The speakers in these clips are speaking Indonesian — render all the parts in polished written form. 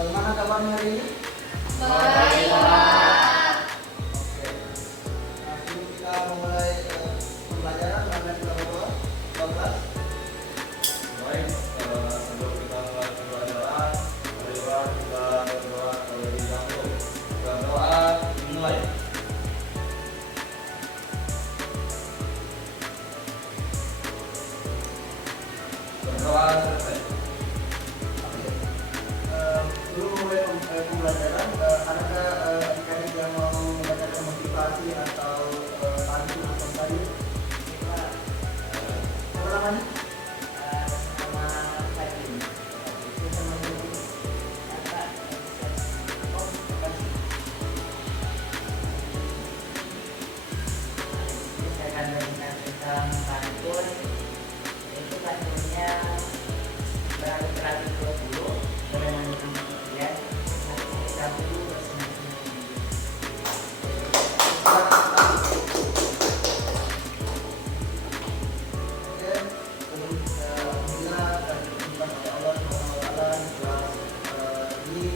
Bagaimana kabarnya hari ini? Baik, Pak. Oke. Nah, sebelum kita memulai pembelajaran, mana kita berdoa? Bapak. Baik, sebelum kita mulai pembelajaran, marilah kita berdoa terlebih dahulu. Berdoa dimulai. Berdoa selesai. Oke. Sebelum memulai pembelajaran, adakah adik-adik yang mau membacakan motivasi atau pantun atau sayur? Apa namanya? Nama Fadil. Itu sama dengan apa? Oh, kasih. Ini saya akan berikan tentang pantun. Itu pantunnya berarti 20 dengan kemudian kita dulu bersama-sama. Oke, sebelum alhamdulillah dan bersyukur kepada Allah Subhanahu wa taala telah ini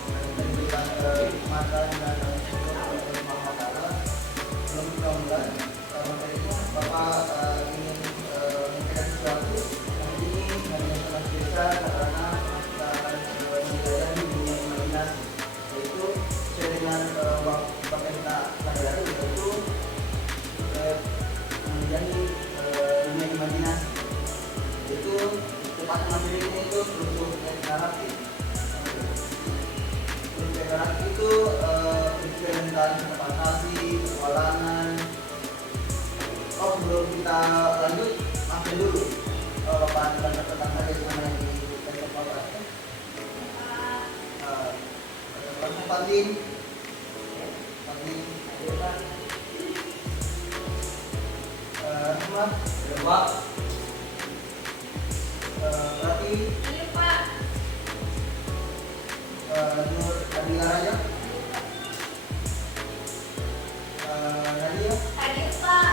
kami diberikan kenikmatan dan syukur kepada Allah Subhanahu wa taala. Sebelum kita mulai, materinya Bapak ingin menyampaikan sesuatu yang ini yang sangat biasa karena kita akan menjelajahi dunia imajinasi, yaitu sesuai dengan waktu yang kita pelajari, yaitu menjadi dunia imajinasi, yaitu tepatnya materinya itu struktur deklaratif. Struktur deklaratif itu implementasi fantasi, petualangan. Oh, sebelum kita lanjut, mampir dulu. Bapak akan catatan saja mana yang di Bapak. Bapak Fadil, Ayo, Pak. Rahmat, Pak, berarti Ayo, Pak. Nur Adila Raja, Nadia, Hadir, Pak.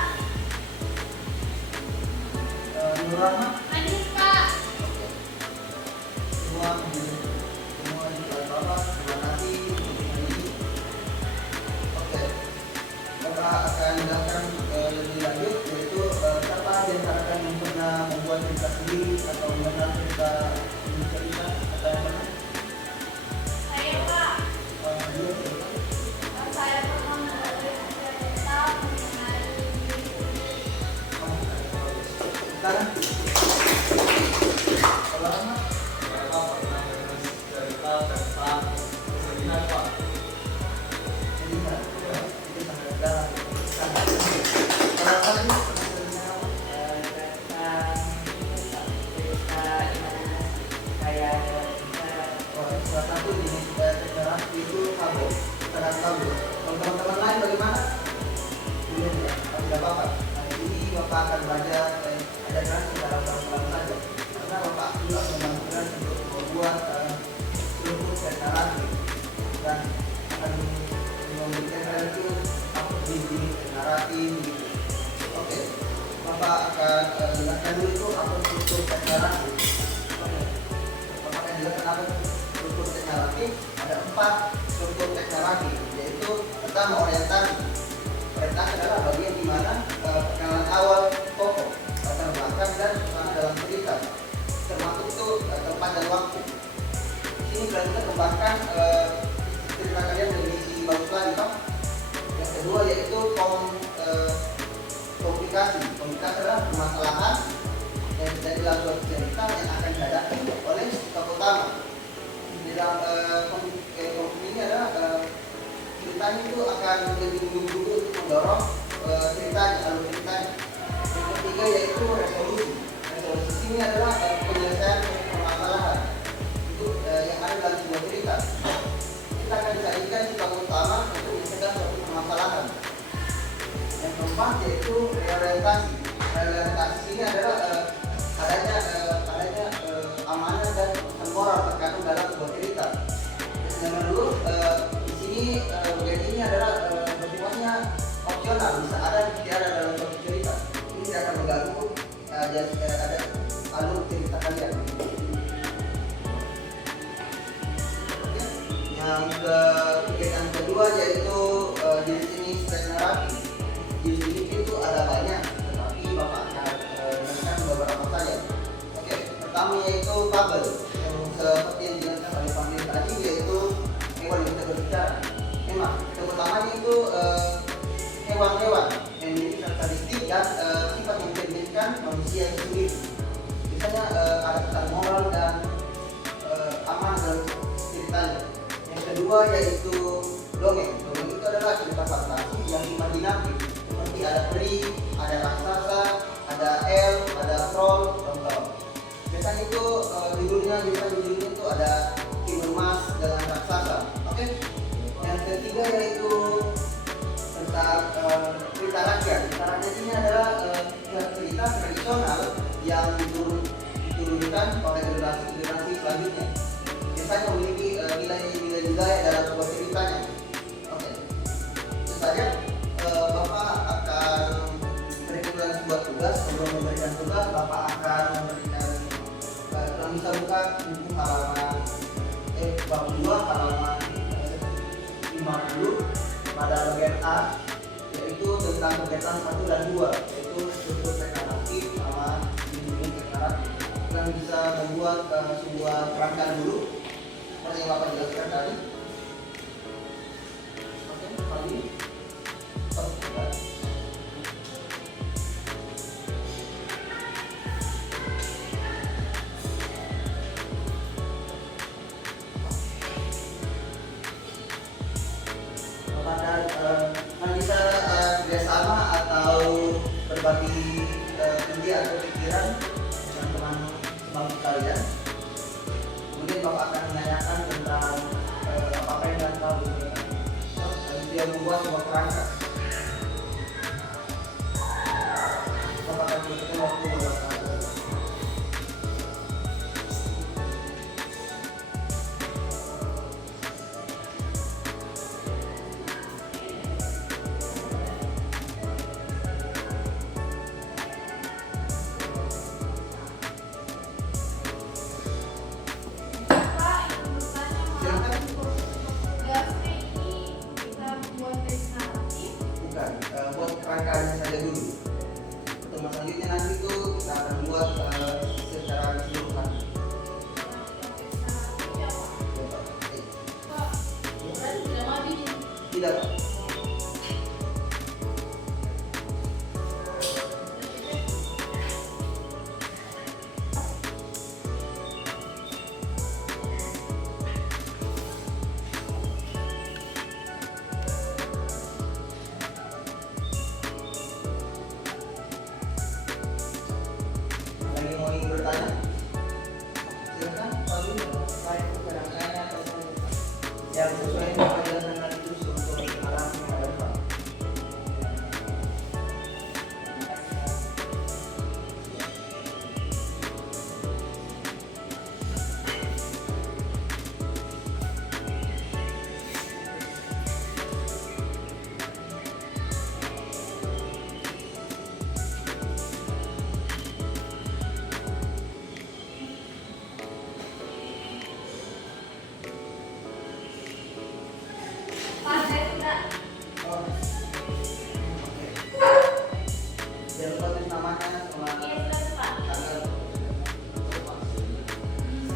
Nur Rahmat, Hadir, Pak. semua di Bapak, terima kasih untuk hari ini. Oke, Bapak akan jelaskan lebih lanjut, yaitu siapa di antara kalian yang pernah membuat cerita sendiri atau mengenal cerita atau yang pernah? Saya, Pak. Dia siapa? Saya pernah cerita mengenai Sekarang, kalau Rahmat, saya pernah menulis cerita tentang kesedihan, Pak. jadi itu sangat dalam. Kalau tadi salah satu jenis dekorasi itu kabel, tekan kabel. Kalau teman-teman lain bagaimana? Belum ya, tapi tidak apa-apa. Hari ini Bapak akan belajar ajaran secara pelan-pelan saja. Karena Bapak juga membantukan untuk membuat struktur dekorasi dan akan memberikan kalian itu apa jenis dekorasi gitu. Oke, Bapak akan jelaskan dulu itu apa struktur dekorasi. Oke, Bapak akan jelaskan apa struktur dekorasi. Ada 4 struktur dekorasi, yaitu pertama orientasi. Orientasi adalah bagian di mana perkenalan awal tokoh, latar belakang dan suasana dalam cerita, termasuk itu tempat dan waktu. Di sini kalian kita kembangkan cerita kalian lebih bagus lagi, Pak. Yang kedua yaitu komplikasi. Komplikasi adalah permasalahan yang terjadi dalam suatu cerita yang akan dihadapi oleh tokoh utama. Di dalam konflik ini adalah ceritanya itu akan lebih dulu untuk mendorong ceritanya, alur ceritanya. Yang ketiga yaitu resolusi. Resolusi ini adalah penyelesaian permasalahan itu yang ada dalam sebuah cerita. Kita akan disajikan si tokoh utama untuk menyelesaikan suatu permasalahan. Yang keempat yaitu reorientasi. Reorientasi ini adalah adanya amanah dan pesan moral terkandung dalam sebuah cerita. Yang kedua, di sini bagian ini adalah bersifatnya opsional, bisa ada tidak ada dalam suatu cerita. Ini tidak akan mengganggu ada alur cerita kalian. Kegiatan kedua yaitu jenis terapi. Jenis itu ada banyak, tetapi Bapak akan jelaskan beberapa saja. Oke, pertama yaitu tabel, yang seperti yang dijelaskan oleh Pak Mir tadi, yaitu hewan yang kita berbicara. Memang yang pertamanya itu hewan-hewan yang memiliki karakteristik dan sifat yang mencerminkan manusia itu sendiri. Misalnya ada pesan moral dan aman dalam ceritanya. Yang kedua yaitu dongeng. Dongeng itu adalah cerita fantasi yang imajinatif, seperti ada peri, ada raksasa, ada elf, ada troll, contoh. Biasanya itu judulnya itu ada King Emas dengan raksasa. Oke. Yang ketiga yaitu tentang cerita rakyat. Cerita rakyat ini adalah cerita tradisional yang diturunkan oleh generasi selanjutnya. Biasanya memiliki nilai-nilai budaya dalam sebuah ceritanya. Oke. Itu saja. Bapak akan memberikan sebuah tugas. Sebelum memberikan tugas, Bapak akan memberikan bisa buka buku halaman bab 2 halaman 50 pada bagian A, yaitu tentang kegiatan 1 dan 2, yaitu struktur teknologi sama unit teknologi. Yang bisa membuat sebuah kerangka dulu seperti yang Bapak jelaskan tadi. Oke, tadi. Bisa kerjasama atau berbagi ide atau pikiran dengan teman sebangku kalian. Kemudian Bapak akan menanyakan tentang apa yang Anda tahu. Dia membuat sebuah kerangka. Bapak akan memberikan waktu beberapa kali. Pak, itu bertanya tugas ini kita membuat teks naratif. Bukan, buat kerangkanya saja dulu. Pertemuan selanjutnya nanti itu kita akan buat secara keseluruhan. Tidak, Pak. Lagi mau ingin bertanya? Silakan, Pak Dwi. Saya itu kerangkanya atau Yang sesuai dengan penjelasan tadi itu untuk arah yang ada, Pak. Pak, saya sudah. Oh. Oke. Jangan lupa tulis namanya sama Iya, sudah, Pak. tanggal. Bapak juga sudah, Pak.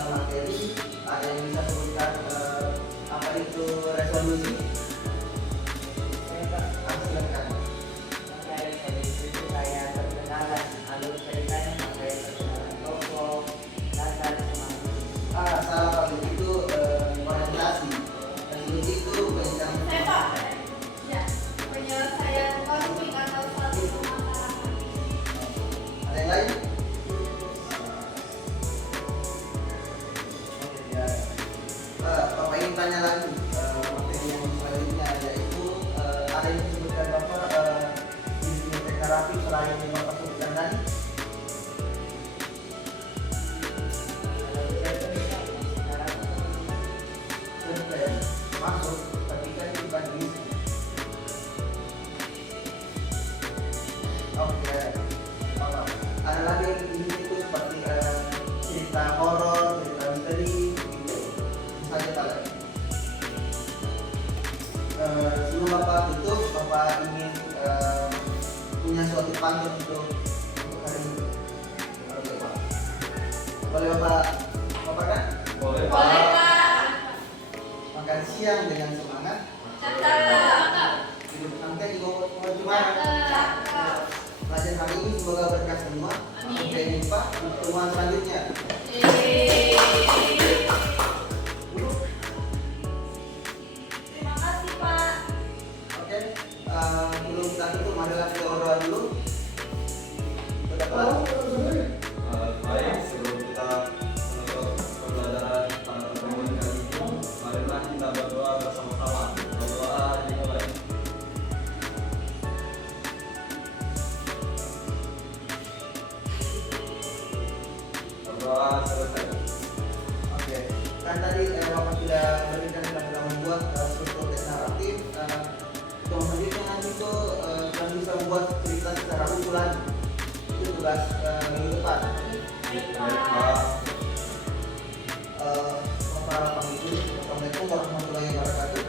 tentang materi, ada yang bisa sebutkan apa itu resolusi? Silakan. Saya dari situ saya perkenalan alur ceritanya sampai perkenalan tokoh latar semangat. Salah Pak, itu orientasi. Resolusi itu Saya, Pak. Ya, penjelasan lain? Bapak ingin tanya lagi materi yang selanjutnya, yaitu ada yang disebutkan Bapak di deklaratif selain yang Bapak sebutkan tadi. Survei masuk, tapi kan bukan di oke. Ada lagi yang di situ seperti cerita horor, cerita misteri, gitu. Misalnya Pak. Sebelum Bapak tutup, Bapak ingin punya suatu pantun untuk hari ini. Oke Pak. Boleh Bapak kan? Boleh Boleh Pak. Kak. Makan siang dengan semangat. Cakep. Hidup santai juga mau gimana? Pelajaran hari ini semoga berkah semua. Amin. Sampai jumpa di pertemuan selanjutnya. Terima kasih Pak. Oke, sebelum kita tutup, marilah kita berdoa dulu. Sudah kelar? Baik, sebelum kita menutup pembelajaran pada pertemuan kali ini, marilah kita berdoa bersama-sama. Berdoa dimulai. Berdoa selesai. Oke, kan tadi Bapak sudah berikan kita sudah membuat struktur tes naratif. Yang selanjutnya nanti itu kita bisa membuat cerita secara utuh lagi. Itu tugas minggu depan. Baik Pak. Bapak pamit dulu. Assalamualaikum warahmatullahi wabarakatuh.